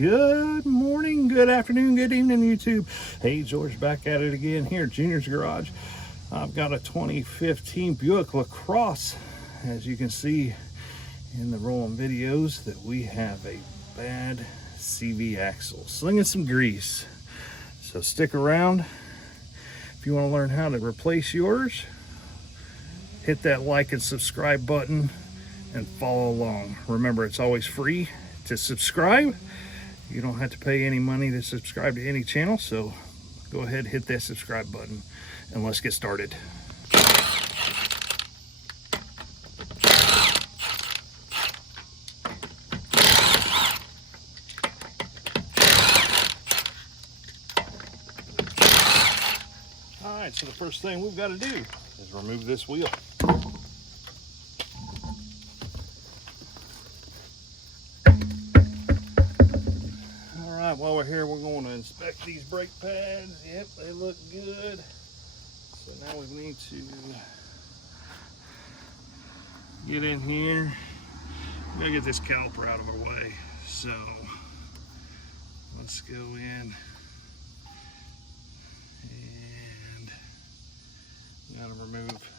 Good morning, good afternoon, good evening, YouTube. Hey, George back at it again here at Junior's Garage. I've got a 2015 Buick LaCrosse. As you can see in the rolling videos, that we have a bad CV axle, slinging some grease. So stick around. If you want to learn how to replace yours, hit that like and subscribe button and follow along. Remember, it's always free to subscribe. You don't have to pay any money to subscribe to any channel, so go ahead, hit that subscribe button, and let's get started. All right, so the first thing we've got to do is remove this wheel. While we're here, we're going to inspect these brake pads. Yep, they look good. So now we need to get in here. We gotta get this caliper out of our way. So let's go in and gotta remove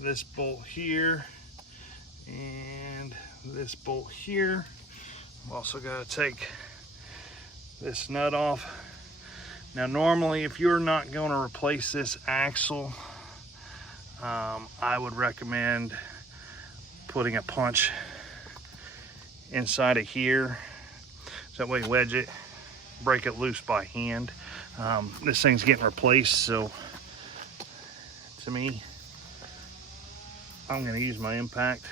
this bolt here and this bolt here. I've also got to take this nut off. Now normally, if you're not going to replace this axle, I would recommend putting a punch inside of here, so that way you wedge it, break it loose by hand. This thing's getting replaced, so to me, I'm going to use my impact.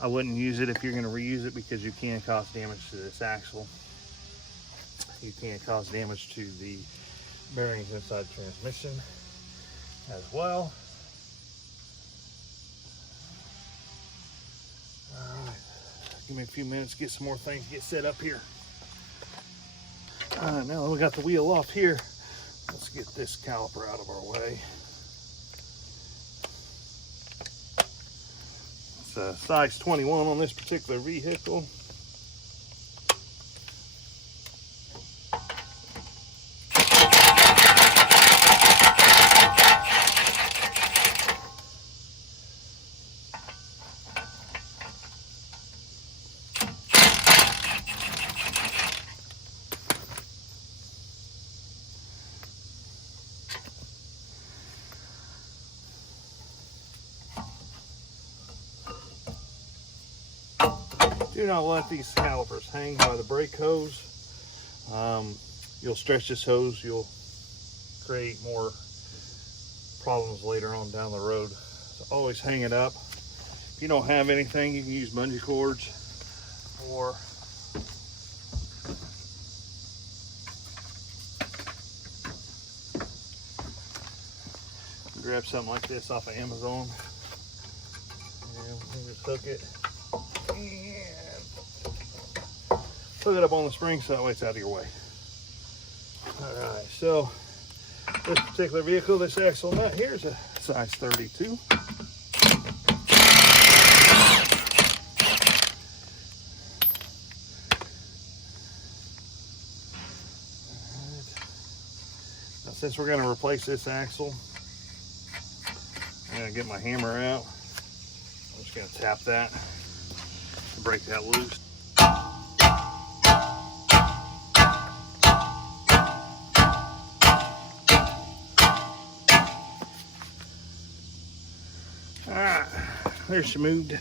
I wouldn't use it if you're going to reuse it, because you can cause damage to this axle. You can cause damage to the bearings inside the transmission as well. All right, give me a few minutes to get some more things get set up here. Now that we got the wheel off here, let's get this caliper out of our way. It's a size 21 on this particular vehicle. Do not let these calipers hang by the brake hose. You'll stretch this hose, you'll create more problems later on down the road. So always hang it up. If you don't have anything, you can use bungee cords, or grab something like this off of Amazon, and we'll just hook it and hook it up on the spring, so that way it's out of your way. All right, so this particular vehicle, this axle nut here is a size 32. Now, since we're going to replace this axle, I'm going to get my hammer out. I'm just going to tap that to break that loose. Alright, there's some moved. That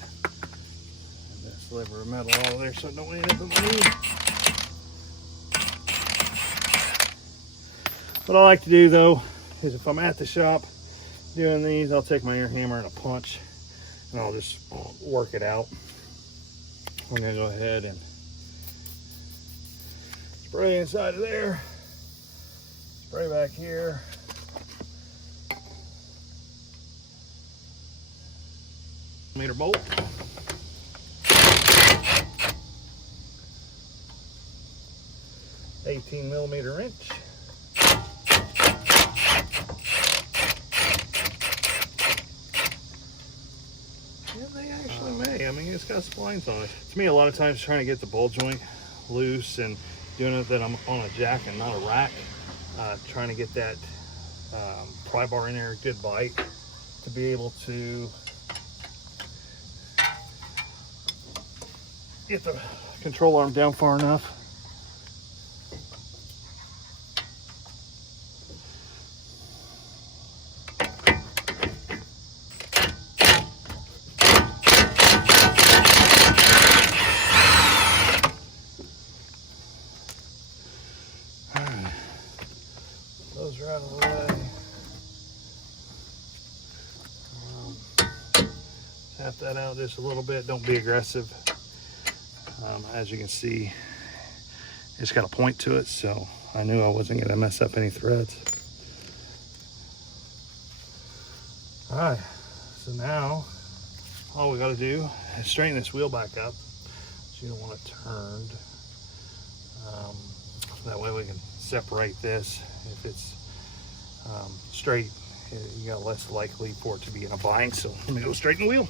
sliver of metal all there so it don't end up in my knee. What I like to do though is, if I'm at the shop doing these, I'll take my air hammer and a punch, and I'll just work it out. I'm gonna go ahead and spray inside of there, spray back here. Meter bolt. $18mm wrench. Yeah, they actually may. I mean, it's got splines on it. To me, a lot of times trying to get the ball joint loose, and doing it that I'm on a jack and not a rack, trying to get that pry bar in there, a good bite, to be able to get the control arm down far enough. Those are out of the way. Tap that out just a little bit. Don't be aggressive. As you can see, it's got a point to it, so I knew I wasn't going to mess up any threads. All right, so now all we got to do is straighten this wheel back up. So you don't want it turned. That way we can separate this. If it's straight, you got less likely for it to be in a bind. So let me go straighten the wheel.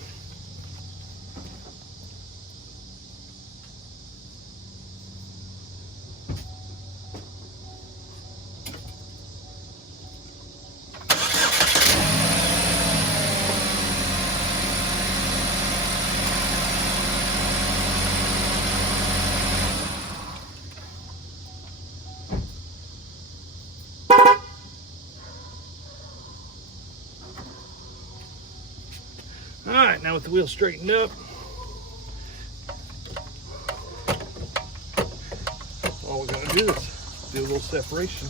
All right, now with the wheel straightened up, all we're gonna do is do a little separation.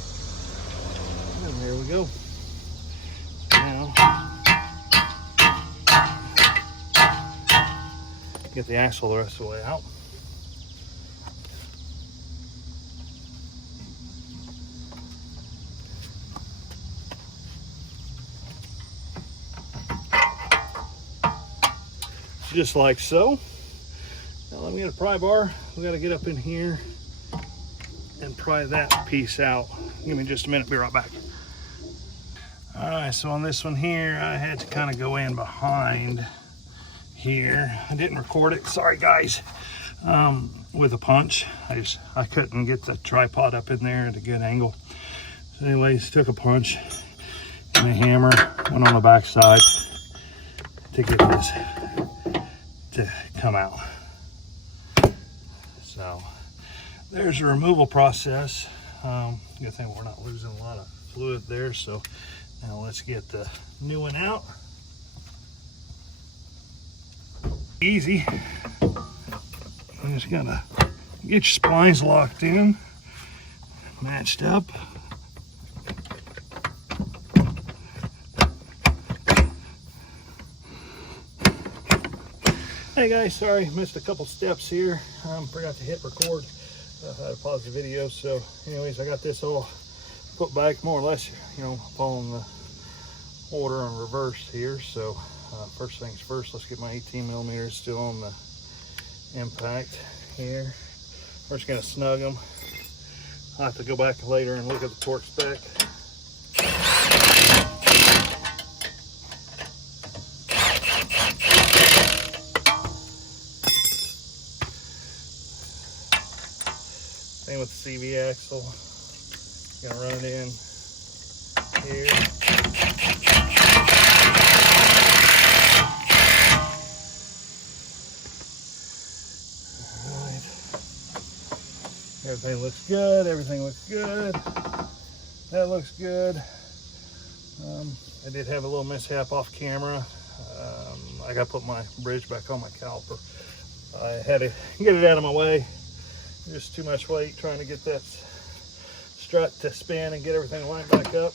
And there we go. Now, get the axle the rest of the way out. Just like so. Now let me get a pry bar. We got to get up in here and pry that piece out. Give me just a minute, be right back. All right, so on this one here, I had to kind of go in behind here. I didn't record it, sorry guys, with a punch. I couldn't get the tripod up in there at a good angle. So anyways, took a punch and a hammer, went on the back side to get this to come out. So there's a removal process. Good thing we're not losing a lot of fluid there. So now let's get the new one out. Easy. I'm just gonna get your splines locked in, matched up. Hey guys, sorry, missed a couple steps here. Forgot to hit record. I had to pause the video. So anyways, I got this all put back more or less, you know, following the order in reverse here. So first things first, let's get my 18 millimeters still on the impact here. We're just gonna snug them. I'll have to go back later and look at the torque spec. Same with the CV axle. Gonna run it in here. All right. Everything looks good. Everything looks good. That looks good. I did have a little mishap off camera. I got to put my bridge back on my caliper. I had to get it out of my way. Just too much weight trying to get that strut to spin and get everything lined back up.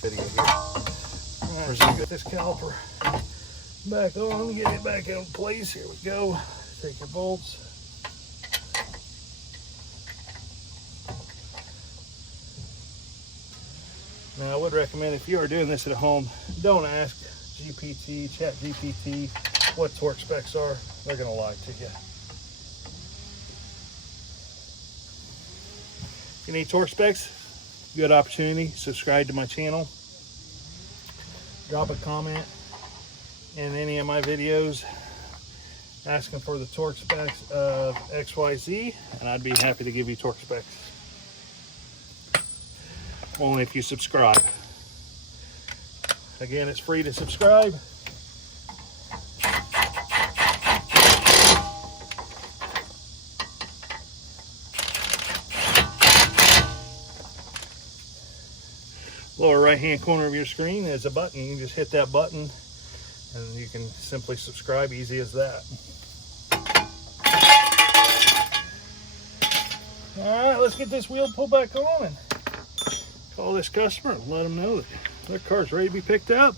Video here. Alright, so get this caliper back on, get it back in place. Here we go. Take your bolts. Now I would recommend, if you are doing this at home, don't ask GPT, Chat GPT, what torque specs are. They're gonna lie to you. If you need torque specs, good opportunity. Subscribe to my channel. Drop a comment in any of my videos asking for the torque specs of XYZ, and I'd be happy to give you torque specs. Only if you subscribe. Again, it's free to subscribe. Lower right hand corner of your screen is a button. You can just hit that button and you can simply subscribe, easy as that. All right, let's get this wheel pulled back on and call this customer and let them know that their car's ready to be picked up.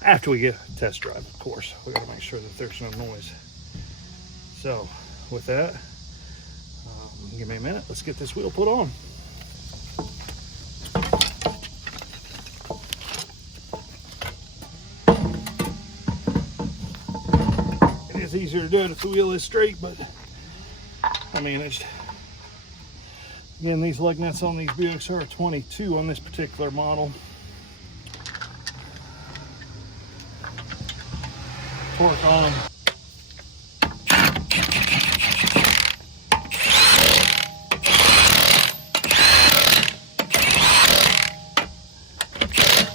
After we get a test drive, of course. We gotta make sure that there's no noise. So with that, give me a minute, let's get this wheel put on. It is easier to do it if the wheel is straight, but I managed. Again, these lug nuts on these Buicks are 22 on this particular model. Torque on them.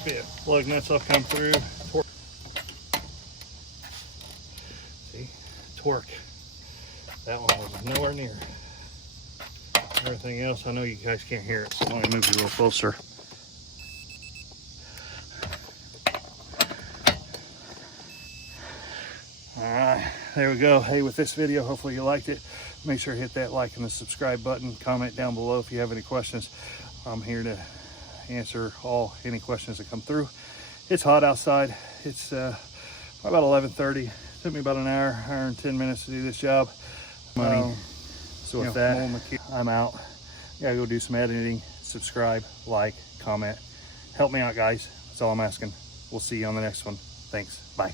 Yeah, lug nuts will come through. Torque. See, torque. That one was nowhere near. Everything else, I know you guys can't hear it, so let me move you a little closer. All right, there we go. Hey, with this video, hopefully you liked it. Make sure to hit that like and the subscribe button. Comment down below if you have any questions. I'm here to answer any questions that come through. It's hot outside. It's about 11:30. Took me about an hour and 10 minutes to do this job. So with that, I'm out. Gotta go do some editing. Subscribe, like, comment. Help me out, guys. That's all I'm asking. We'll see you on the next one. Thanks. Bye.